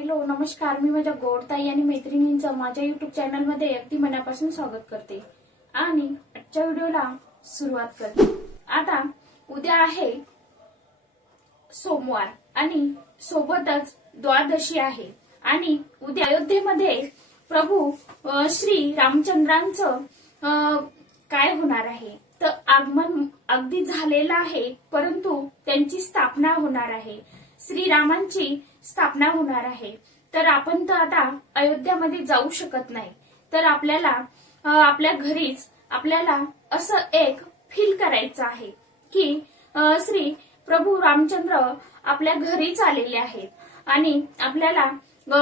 Hello नमस्कार, मी माझ्या गोडताई आणि मैत्रिणींचं माझ्या YouTube चॅनलमध्ये अगदी मनापासून स्वागत करते आणि आजच्या व्हिडिओला सुरुवात करते। आता उद्या आहे सोमवार आणि सोबतच द्वादशी आहे आणि उद्या अयोध्येमध्ये प्रभू श्री रामचंद्रांचं काय होणार आहे तर आगमन अगदी झालेलं आहे, परंतु त्यांची स्थापना होणार आहे, श्रीरामांची स्थापना होणार आहे। तर आपण तर आता अयोध्यामध्ये जाऊ शकत नाही, तर आपल्याला आपल्या घरीच आपल्याला असं एक फील करायचं आहे की श्री प्रभू रामचंद्र आपल्या घरीच आलेले आहेत आणि आपल्याला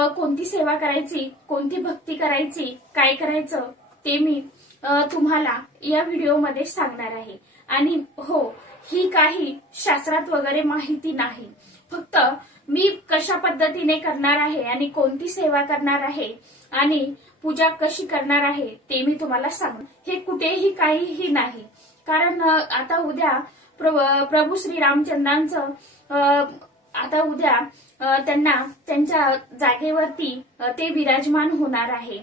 कोणती सेवा करायची, कोणती भक्ती करायची, काय करायचं ते मी तुम्हाला या व्हिडिओमध्ये सांगणार आहे। आणि हो, ही काही शास्त्रात वगैरे माहिती नाही, फक्त मी कशा पद्धतीने करणार आहे आणि कोणती सेवा करणार आहे आणि पूजा कशी करणार आहे ते मी तुम्हाला सांगू। हे कुठेही काहीही नाही, कारण आता उद्या प्रभू श्री रामचंद्रांचं आता उद्या त्यांना त्यांच्या जागेवरती ते विराजमान होणार आहे।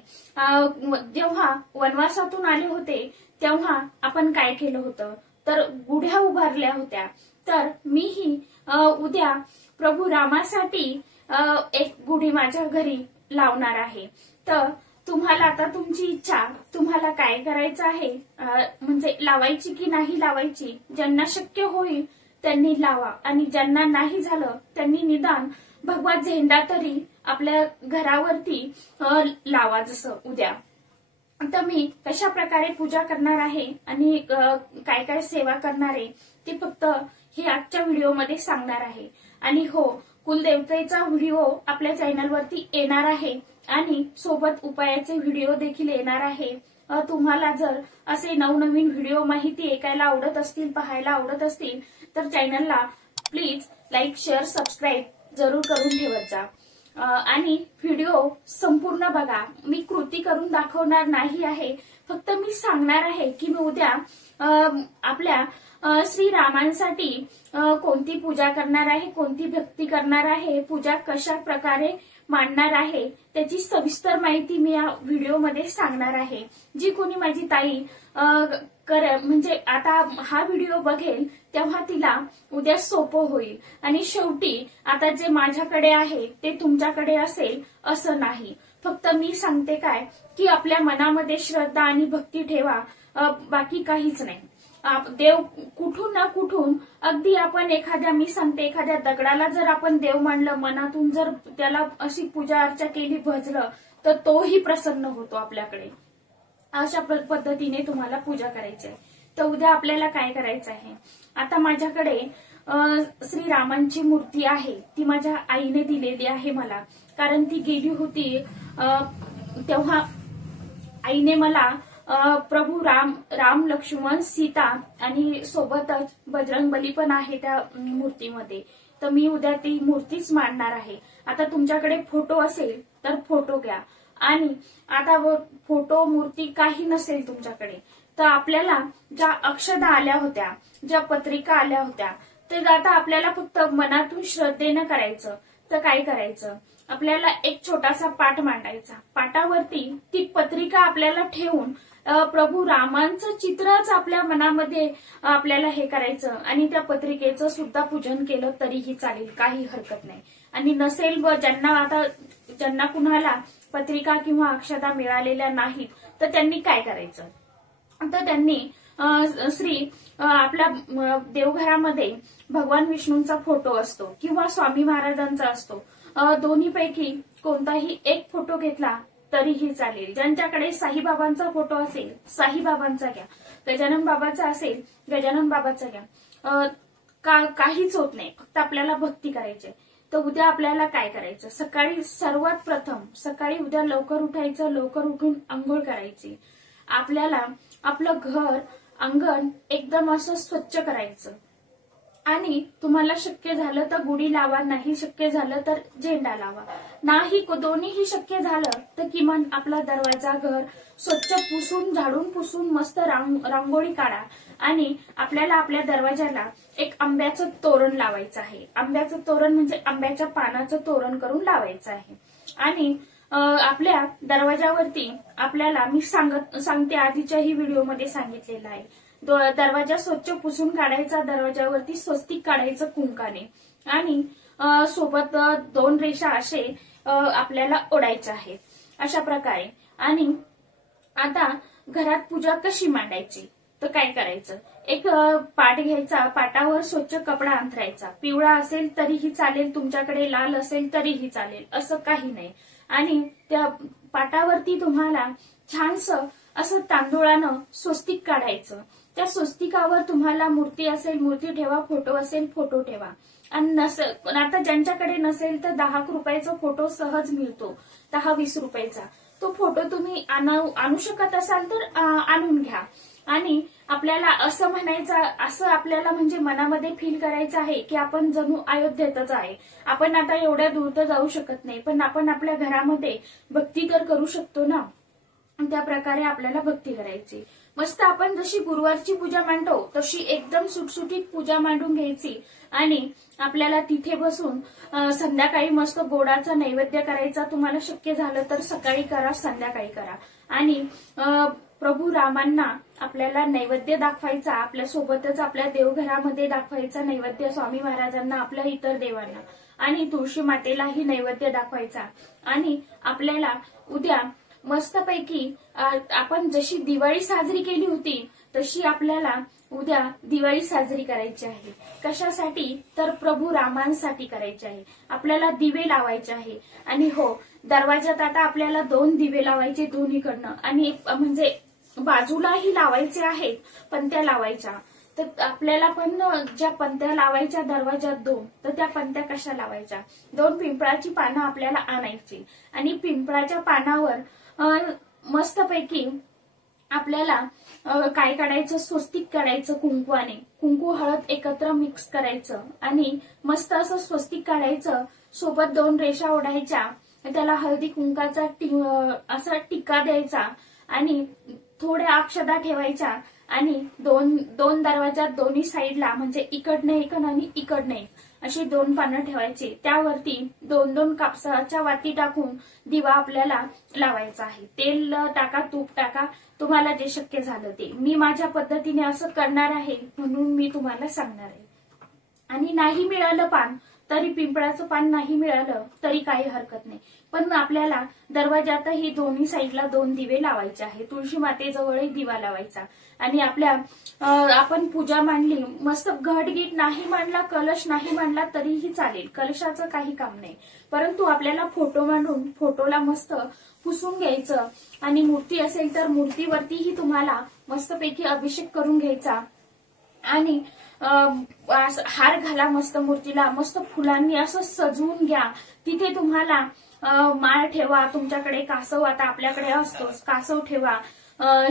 जेव्हा वनवासातून आले होते तेव्हा आपण काय केलं होतं तर गुढ्या उभारल्या होत्या, तर मीही उद्या प्रभू रामासाठी एक गुढी माझ्या घरी लावणार आहे। तर तुम्हाला आता तुमची इच्छा, तुम्हाला काय करायचं आहे म्हणजे लावायची की नाही लावायची, ज्यांना शक्य होईल त्यांनी लावा आणि ज्यांना नाही झालं त्यांनी निदान भगवा झेंडा तरी आपल्या घरावरती लावा। जसं उद्या तर मी कशा प्रकारे पूजा करणार आहे आणि काय काय सेवा करणार आहे ते फक्त हे आजच्या व्हिडिओमध्ये सांगणार आहे। आणि हो, कुलदेवतेचा व्हिडिओ आपल्या चॅनलवरती येणार आहे आणि सोबत उपायाचे व्हिडिओ देखील येणार आहे। तुम्हाला जर असे नवनवीन व्हिडिओ माहिती ऐकायला आवडत असतील, पाहायला आवडत असतील तर चॅनलला प्लीज लाईक, शेअर, सबस्क्राईब जरूर करून ठेवत जा आणि व्हिडिओ संपूर्ण बघा। मी कृती करून दाखवणार नाही आहे, फक्त मी सांगणार आहे की मी उद्या आपल्या श्रीरामांसाठी कोणती पूजा करणार आहे, कोणती भक्ती करणार आहे, पूजा कशा प्रकारे मांडणार आहे त्याची सविस्तर माहिती मी या व्हिडिओमध्ये सांगणार आहे। जी कोणी माझी ताई म्हणजे आता हा व्हिडिओ बघेल तेव्हा तिला उद्या सोपं होईल आणि शेवटी आता जे माझ्याकडे आहे ते तुमच्याकडे असेल असं नाही। फक्त मी सांगते काय की आपल्या मनामध्ये श्रद्धा आणि भक्ती ठेवा, बाकी काहीच नाही। देव कुठून ना कुठून अगदी आपण मी सांगते एखाद्या दगडाला जर आपण देव मानलं, मनातून जर त्याला अशी पूजा अर्चा केली, भजलं, तर तोही प्रसन्न होतो आपल्याकडे। अशा पद्धतीने तुम्हाला पूजा करायची आहे। तर उद्या आपल्याला काय करायचं आहे, आता माझ्याकडे श्रीरामांची मूर्ती आहे, ती माझ्या आईने दिलेली आहे मला, कारण ती गेली होती तेव्हा आईने मला प्रभू राम, लक्ष्मण, सीता आणि सोबतच बजरंगबली पण आहे त्या मूर्तीमध्ये। तर मी उद्या ती मूर्तीच मांडणार आहे। आता तुमच्याकडे फोटो असेल तर फोटो घ्या आणि आता फोटो मूर्ती काही नसेल तुमच्याकडे तर आपल्याला ज्या अक्षता आल्या होत्या, ज्या पत्रिका आल्या होत्या, ते आता आपल्याला फक्त मनातून श्रद्धेनं करायचं। तर काय करायचं, आपल्याला एक छोटासा पाट मांडायचा, पाटावरती ती पत्रिका आपल्याला ठेवून प्रभू रामांचं चित्रच आपल्या मनामध्ये आपल्याला हे करायचं आणि त्या पत्रिकेचं सुद्धा पूजन केलं तरीही चालेल, काही हरकत नाही। आणि नसेल ज्यांना कुणाला पत्रिका किंवा अक्षता मिळालेल्या नाहीत तर त्यांनी काय करायचं, तर त्यांनी आपल्या देवघरामध्ये भगवान विष्णूंचा फोटो असतो किंवा स्वामी महाराजांचा असतो, दोन्हीपैकी कोणताही एक फोटो घेतला तरीही चालेल। ज्यांच्याकडे साईबाबांचा फोटो असेल साईबाबांचा घ्या, गजानन बाबाचा असेल गजानन बाबाचा घ्या, काहीच होत नाही, फक्त आपल्याला भक्ती करायची। तर उद्या आपल्याला काय करायचं, सर्वात प्रथम सकाळी उद्या लवकर उठायचं, लवकर उठून आंघोळ करायची। आपल्याला आपलं घर, अंगण एकदम असं स्वच्छ करायचं आणि तुम्हाला शक्य झालं तर गुढी लावा, नाही शक्य झालं तर झेंडा लावा, नाही दोन्हीही शक्य झालं तर किमान आपला दरवाजा घर स्वच्छ पुसून झाडून पुसून मस्त रांगोळी काढा आणि आपल्याला आपल्या दरवाजाला एक आंब्याचं तोरण लावायचं आहे. आंब्याचं तोरण म्हणजे आंब्याच्या पानाचं तोरण करून लावायचं आहे. आणि आपल्या दरवाजावरती आपल्याला मी सांगते आधीच्याही व्हिडिओमध्ये सांगितलेलं आहे, दरवाजा स्वच्छ पुसून काढायचा, दरवाजावरती स्वस्तिक काढायचं कुंकाने आणि सोबत 2 रेषा असे आपल्याला ओढायच्या आहेत अशा प्रकारे. आणि आता घरात पूजा कशी मांडायची तर काय करायचं, एक पाट घ्यायचा, पाटावर स्वच्छ कपडा अंथरायचा, पिवळा असेल तरीही चालेल, तुमच्याकडे लाल असेल तरीही चालेल, असं काही नाही. आणि त्या पाटावरती तुम्हाला छानसं असं तांदुळानं स्वस्तिक काढायचं. त्या स्वस्तिकावर तुम्हाला मूर्ती असेल मूर्ती ठेवा, फोटो असेल फोटो ठेवा. आणि आता ज्यांच्याकडे नसेल तर 10 रुपयाचा फोटो सहज मिळतो, 10-20 रुपयाचा तो फोटो तुम्ही आणू शकत असाल तर आणून घ्या. आणि आपल्याला असं म्हणायचं, असं आपल्याला म्हणजे मनामध्ये फील करायचं आहे की आपण जणू अयोध्येतच आहे. आपण आता एवढ्या दूर तर जाऊ शकत नाही, पण आपण आपल्या घरामध्ये भक्ती तर करू शकतो ना. त्या प्रकारे आपल्याला भक्ती करायची. मस्त आपण जशी गुरुवारची पूजा मांडतो तशी एकदम सुटसुटीत पूजा मांडून घ्यायची आणि आपल्याला तिथे बसून संध्याकाळी मस्त गोडाचा नैवेद्य करायचा. तुम्हाला शक्य झालं तर सकाळी करा, संध्याकाळी करा. आणि प्रभू रामांना आपल्याला नैवेद्य दाखवायचा, आपल्या सोबतच आपल्या देवघरामध्ये दाखवायचा नैवेद्य, स्वामी महाराजांना, आपल्या इतर देवांना आणि तुळशी मातेलाही नैवेद्य दाखवायचा. आणि आपल्याला उद्या मस्तपैकी आपण जशी दिवाळी साजरी केली होती तशी आपल्याला उद्या दिवाळी साजरी करायची आहे. कशासाठी तर प्रभू रामांसाठी करायची आहे. आपल्याला दिवे लावायचे आहे. आणि हो, दरवाजात आता आपल्याला 2 दिवे लावायचे दोन्हीकडनं आणि म्हणजे बाजूलाही लावायचे आहेत, पणत्या लावायच्या. तर आपल्याला पण ज्या पणत्या लावायच्या दरवाजात 2, तर त्या पणत्या कशा लावायच्या, 2 पिंपळाची पानं आपल्याला आणायची आणि पिंपळाच्या पानावर मस्तपैकी आपल्याला काय काढायचं, स्वस्तिक काढायचं कुंकवाने, कुंकू हळद एकत्र मिक्स करायचं आणि मस्त असं स्वस्तिक काढायचं. सोबत 2 रेषा ओढायच्या, त्याला हळदी कुंकाचा असा टिक्का द्यायचा आणि थोड्या अक्षदा ठेवायच्या आणि दोन दरवाजात दोन्ही साईडला म्हणजे इकडनं एक आणि इकडनं एक अशी 2 पानं ठेवायची. त्यावरती 2-2 कापसाच्या वाती टाकून दिवा आपल्याला लावायचा आहे. तेल टाका, तूप टाका, तुम्हाला जे शक्य झालं ते. मी माझ्या पद्धतीने असं करणार आहे म्हणून मी तुम्हाला सांगणार आहे. आणि नाही मिळालं पान तरी, पिंपळाचं पान नाही मिळालं तरी काही हरकत नाही, पण आपल्याला दरवाजातही दोन्ही साईडला 2 दिवे लावायचे आहे. तुळशी मातेजवळही दिवा लावायचा आणि आपण पूजा मांडली, मस्त घटगीट नाही मांडला, कलश नाही मांडला तरीही चालेल, कलशाचं काही काम नाही. परंतु आपल्याला फोटो मांडून फोटोला मस्त पुसून घ्यायचं आणि मूर्ती असेल तर मूर्तीवरतीही तुम्हाला मस्तपैकी अभिषेक करून घ्यायचा आणि हार घाला मस्त मूर्तीला, मस्त फुलांनी असं सजवून घ्या. तिथे तुम्हाला माळ ठेवा, तुमच्याकडे कासव आता आपल्याकडे असतोच, कासव ठेवा,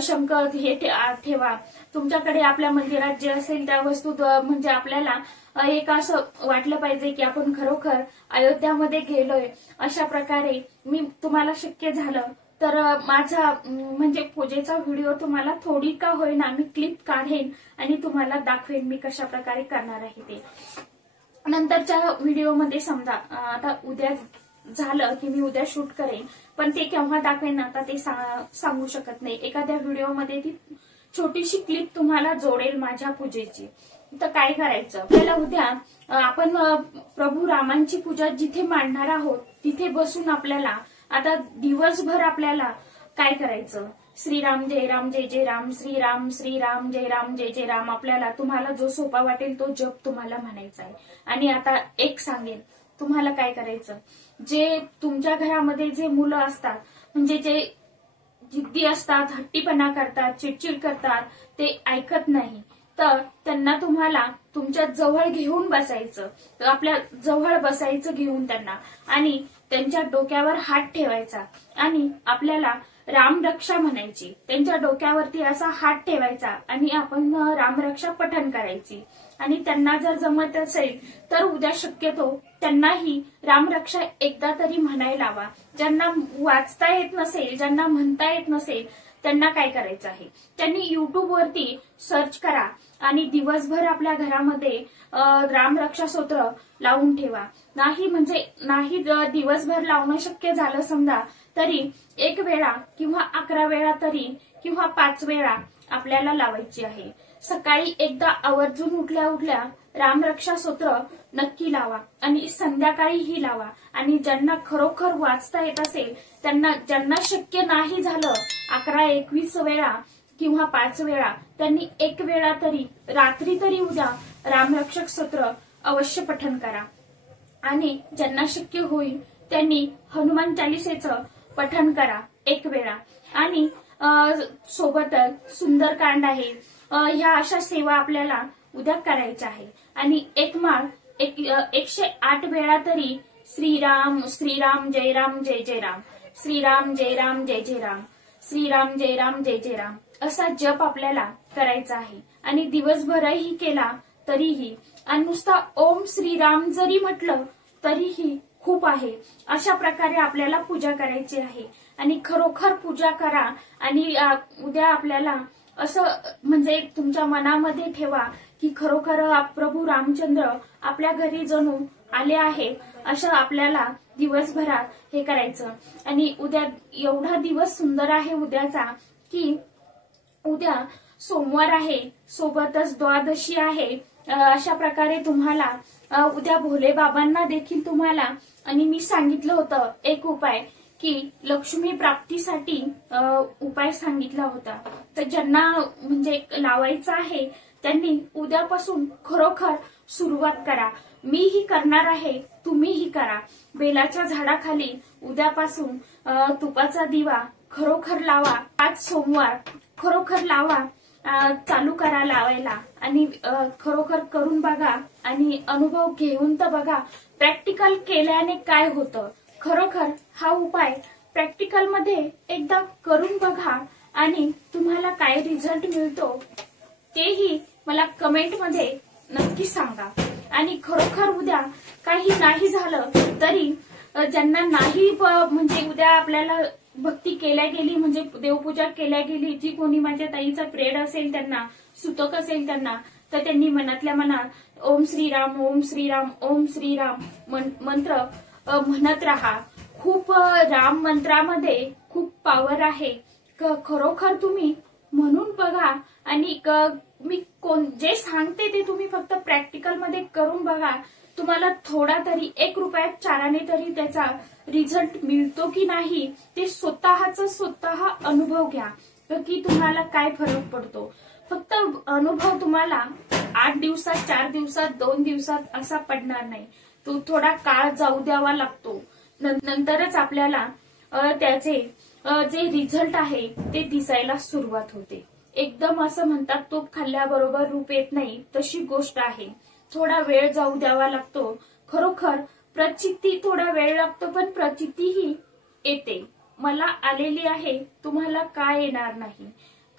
शंख हे ठेवा. तुमच्याकडे आपल्या मंदिरात जे असेल त्या वस्तू म्हणजे आपल्याला एक असं वाटलं पाहिजे की आपण खरोखर अयोध्यामध्ये गेलोय. अशा प्रकारे मी तुम्हाला शक्य झालं तर माझा म्हणजे पूजेचा व्हिडिओ तुम्हाला थोडी का होईना मी क्लिप काढेन आणि तुम्हाला दाखवेन मी कशा प्रकारे करणार आहे ते. नंतरच्या व्हिडिओमध्ये समजा आता उद्या झालं की मी उद्या शूट करेन, पण ते केव्हा दाखवेन आता ते सांगू शकत नाही. एखाद्या व्हिडिओमध्ये ती छोटीशी क्लिप तुम्हाला जोडेल माझ्या पूजेची. तर काय करायचं, आपल्याला उद्या आपण प्रभू रामांची पूजा जिथे मांडणार आहोत तिथे बसून आपल्याला आता दिवसभर आपल्याला काय करायचं, श्रीराम जय राम जय जय राम, श्रीराम श्रीराम जय राम जय जय राम. आपल्याला तुम्हाला जो सोपा वाटेल तो जप तुम्हाला म्हणायचा आहे. आणि आता एक सांगेन तुम्हाला काय करायचं, जे तुमच्या घरामध्ये जे मुलं असतात म्हणजे जे जिद्दी असतात, हट्टीपणा करतात, चिडचिड करतात, ते ऐकत नाही, तर त्यांना तुम्हाला तुमच्या जवळ घेऊन बसायचं. तर आपल्या जवळ बसायचं घेऊन त्यांना आणि त्यांच्या डोक्यावर हात ठेवायचा आणि आपल्याला रामरक्षा म्हणायची. त्यांच्या डोक्यावरती असा हात ठेवायचा आणि आपण रामरक्षा पठण करायची. आणि त्यांना जर जमत असेल तर उद्या शक्यतो त्यांनाही रामरक्षा एकदा तरी म्हणायला लावा. ज्यांना वाचता येत नसेल, ज्यांना म्हणता येत नसेल, त्यांना काय करायचं आहे, त्यांनी YouTube वरती सर्च करा आणि दिवसभर आपल्या घरामध्ये रामरक्षा स्तोत्र लावून ठेवा. नाही दिवसभर लावणं शक्य झालं समजा तरी 1 वेळा किंवा 11 वेळा तरी किंवा 5 वेळा आपल्याला लावायची आहे. सकाळी एकदा आवर्जून उठल्या रामरक्षा स्तोत्र नक्की लावा आणि संध्याकाळीही लावा. आणि ज्यांना खरोखर वाचता येत असेल त्यांना, ज्यांना शक्य नाही झालं 11-21 वेळा किंवा 5 वेळा, त्यांनी 1 वेळा तरी रात्री तरी उद्या रामरक्षक स्तोत्र अवश्य पठण करा. आणि ज्यांना शक्य होईल त्यांनी हनुमान चालिसेचं पठण करा 1 वेळा. आणि सोबतच सुंदरकांड आहे, ह्या अशा सेवा आपल्याला उद्या करायच्या आहे. आणि एक माळ 108 वेळा तरी श्रीराम श्रीराम जय राम जय जय राम, श्रीराम जय राम जय जय राम, श्रीराम जय राम जय जय राम असा जप आपल्याला करायचा आहे. आणि दिवसभरही केला तरीही, आणि नुसता ओम श्रीराम जरी म्हटलं तरीही खूप आहे. अशा प्रकारे आपल्याला पूजा करायची आहे. आणि खरोखर पूजा करा. आणि उद्या आपल्याला असं म्हणजे तुमच्या मनामध्ये ठेवा की खरोखर प्रभू रामचंद्र आपल्या घरी जणू आले आहेत, असं आपल्याला दिवसभरात हे करायचं. आणि उद्या एवढा दिवस सुंदर आहे उद्याचा की उद्या सोमवार आहे, सोबतच द्वादशी आहे. अशा प्रकारे तुम्हाला उद्या भोले बाबांना देखील तुम्हाला, आणि मी सांगितलं होतं एक उपाय की लक्ष्मी प्राप्तीसाठी उपाय सांगितला होता. तर ज्यांना म्हणजे लावायचं आहे त्यांनी उद्यापासून खरोखर सुरुवात करा. मीही करणार आहे, तुम्हीही करा. बेलाच्या झाडाखाली उद्यापासून तुपाचा दिवा खरोखर लावा. 5 सोमवार खरोखर लावा, चालू करा लावायला. आणि खरोखर करून बघा आणि अनुभव घेऊन तर बघा प्रॅक्टिकल केल्याने काय होतं. खरोखर हा उपाय प्रॅक्टिकल मध्ये एकदा करून बघा आणि तुम्हाला काय रिझल्ट मिळतो तेही मला कमेंट मध्ये नक्की सांगा. आणि खरोखर उद्या काही नाही झालं तरी, ज्यांना नाही म्हणजे उद्या आपल्याला भक्ती केल्या गेली, म्हणजे देवपूजा केल्या गेली, जी कोणी माझ्या ताईचा प्रेड असेल त्यांना, सुतक असेल त्यांना, तर त्यांनी मनातल्या मनात ओम श्रीराम ओम श्रीराम ओम श्रीराम मंत्र म्हणत राहा. खूप राम मंत्रामध्ये खूप पॉवर आहे. खरोखर तुम्ही म्हणून बघा. आणि मी जे सांगते ते तुम्ही फक्त प्रॅक्टिकल मध्ये करून बघा. तुम्हाला थोडा तरी 1 रुपयात चाराने तरी त्याचा रिझल्ट मिळतो की नाही ते स्वतः अनुभव घ्या की तुम्हाला काय फरक पडतो. फक्त अनुभव तुम्हाला 8 दिवसात, 4 दिवसात, 2 दिवसात असा पडणार नाही. तो थोडा काळ जाऊ द्यावा लागतो. नंतरच आपल्याला त्याचे जे रिझल्ट आहे ते दिसायला सुरुवात होते. एकदम असं म्हणतात तूप खाल्ल्याबरोबर रूप येत नाही, तशी गोष्ट आहे. थोडा वेळ जाऊ द्यावा लागतो. खरोखर प्रचिती थोडा वेळ लागतो, पण प्रचितीही येते. मला आलेली आहे, तुम्हाला काय येणार नाही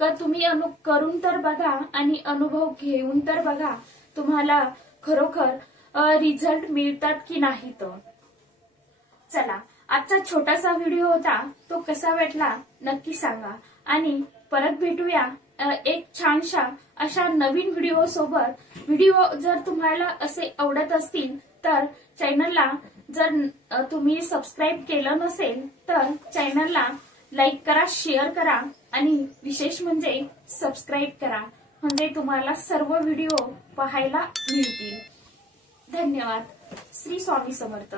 का. तुम्ही करून तर बघा आणि अनुभव घेऊन तर बघा तुम्हाला खरोखर रिझल्ट मिळतात की नाही. तर चला, आजचा छोटासा व्हिडिओ होता, तो कसा वाटला नक्की सांगा. आणि परत भेटूया एक छानशा अशा नवीन व्हिडिओ सोबत. व्हिडिओ जर तुम्हाला असे आवडत असतील तर चॅनलला, जर तुम्ही सबस्क्राईब केलं नसेल तर चॅनलला लाईक करा, शेअर करा आणि विशेष म्हणजे सबस्क्राईब करा, म्हणजे तुम्हाला सर्व व्हिडिओ पाहायला मिळतील. धन्यवाद. श्री स्वामी समर्थ.